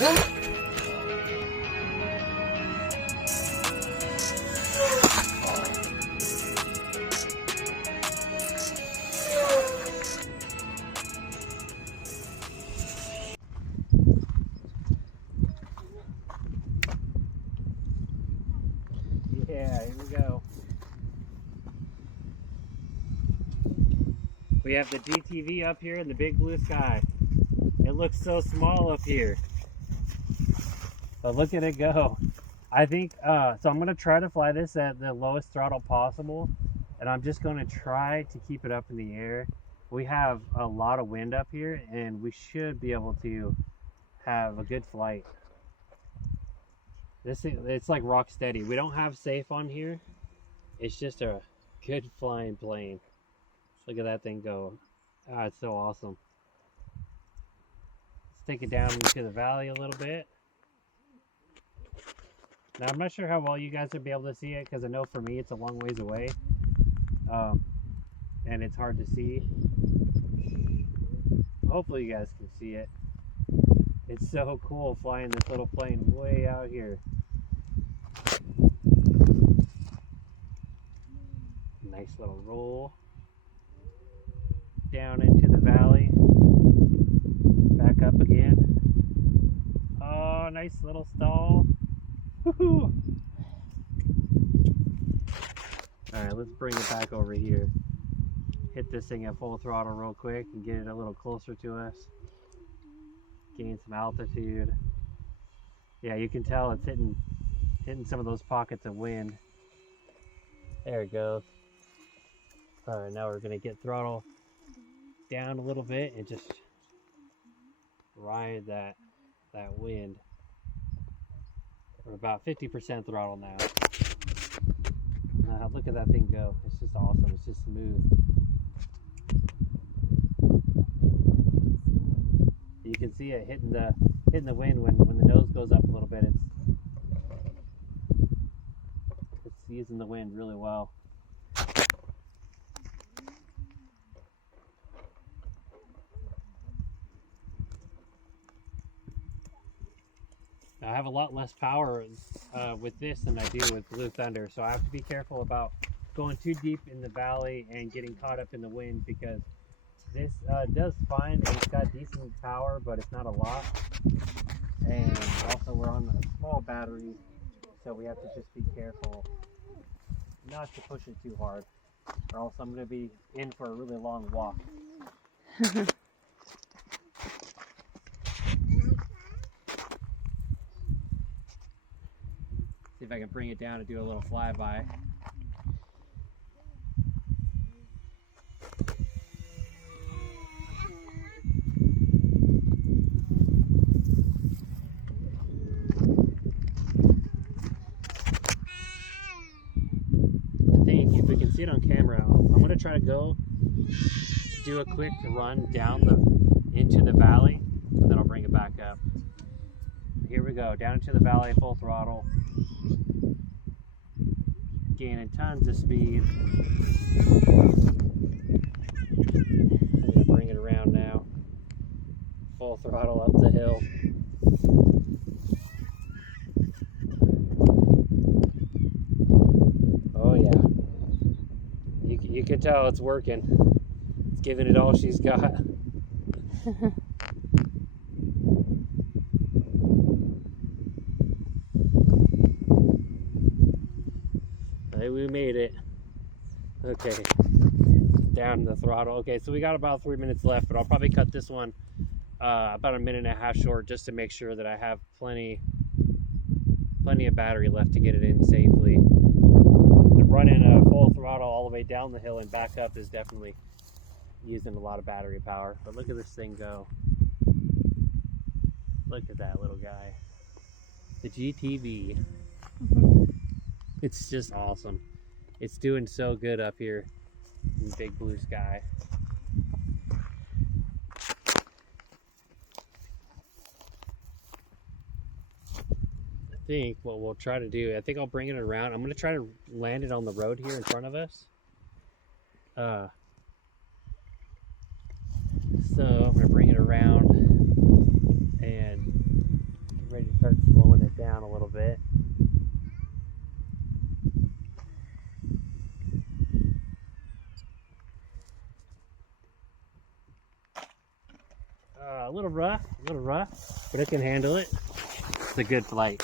Yeah, here we go. We have the GTV up here in the big blue sky. It looks so small up here, but look at it go. I think, so I'm gonna try to fly this at the lowest throttle possible, and I'm just gonna try to keep it up in the air. We have a lot of wind up here, and we should be able to have a good flight. It's like rock steady. We don't have safe on here. It's just a good flying plane. Look at that thing go. Ah, it's so awesome. Let's take it down into the valley a little bit. Now, I'm not sure how well you guys will be able to see it, because I know for me it's a long ways away. And it's hard to see. Hopefully you guys can see it. It's so cool flying this little plane way out here. Nice little roll. Down into the valley. Back up again. Oh, nice little stall. Woohoo! Alright, let's bring it back over here. Hit this thing at full throttle real quick and get it a little closer to us. Gain some altitude. Yeah, you can tell it's hitting some of those pockets of wind. There it goes. Alright, now we're gonna get throttle down a little bit and just ride that wind. We're about 50% throttle now. Look at that thing go. It's just awesome. It's just smooth. You can see it hitting the wind when the nose goes up a little bit. It's using the wind really well. I have a lot less power with this than I do with Blue Thunder, so I have to be careful about going too deep in the valley and getting caught up in the wind, because this does fine and it's got decent power, but it's not a lot. And also we're on a small battery, so we have to just be careful not to push it too hard, or else I'm going to be in for a really long walk. See if I can bring it down and do a little flyby. I think if we can see it on camera, I'm going to try to go do a quick run down into the valley, and then I'll bring it back up. Here we go, down into the valley, full throttle. Gaining tons of speed. I'm going to bring it around now. Full throttle up the hill. Oh yeah. You can tell it's working. It's giving it all she's got. We made it. Okay, down the throttle. Okay, so we got about 3 minutes left, but I'll probably cut this one about a minute and a half short, just to make sure that I have plenty of battery left to get it in safely. Running a full throttle all the way down the hill and back up is definitely using a lot of battery power. But look at this thing go. Look at that little guy. The GTV. It's just awesome. It's doing so good up here in the big blue sky. I think what we'll try to do, I think I'll bring it around. I'm going to try to land it on the road here in front of us. So I'm going to bring it around and a little rough, but it can handle it. It's a good flight.